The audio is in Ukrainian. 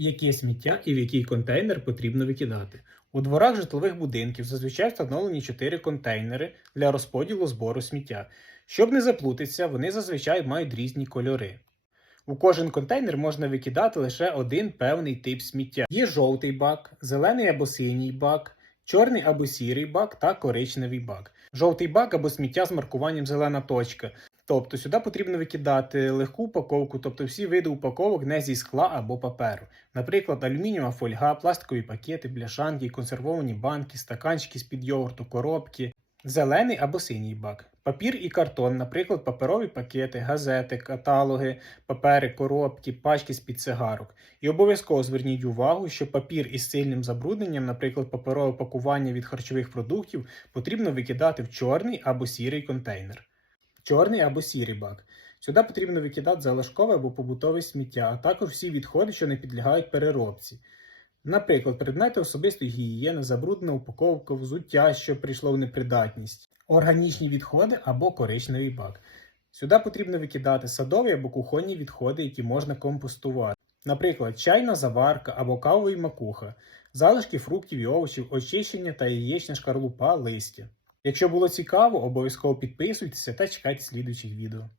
Яке сміття і в який контейнер потрібно викидати? У дворах житлових будинків зазвичай встановлені 4 контейнери для розподілу збору сміття. Щоб не заплутатися, вони зазвичай мають різні кольори. У кожен контейнер можна викидати лише один певний тип сміття. Є жовтий бак, зелений або синій бак, чорний або сірий бак та коричневий бак. Жовтий бак або сміття з маркуванням зелена точка. Тобто сюди потрібно викидати легку упаковку, тобто всі види упаковок не зі скла або паперу. Наприклад, алюмінієва фольга, пластикові пакети, бляшанки, консервовані банки, стаканчики з-під йогурту, коробки. Зелений або синій бак. Папір і картон, наприклад, паперові пакети, газети, каталоги, папери, коробки, пачки з-під цигарок. І обов'язково зверніть увагу, що папір із сильним забрудненням, наприклад, паперове пакування від харчових продуктів, потрібно викидати в чорний або сірий контейнер. Чорний або сірий бак. Сюди потрібно викидати залишкове або побутове сміття, а також всі відходи, що не підлягають переробці. Наприклад, предмети особистої гігієни, забруднена упаковка, взуття, що прийшло в непридатність, органічні відходи або коричневий бак. Сюди потрібно викидати садові або кухонні відходи, які можна компостувати. Наприклад, чайна заварка або кавовий макуха, залишки фруктів і овочів, очищення та яєчня шкарлупа, листя. Якщо було цікаво, обов'язково підписуйтеся та чекайте слідуючих відео.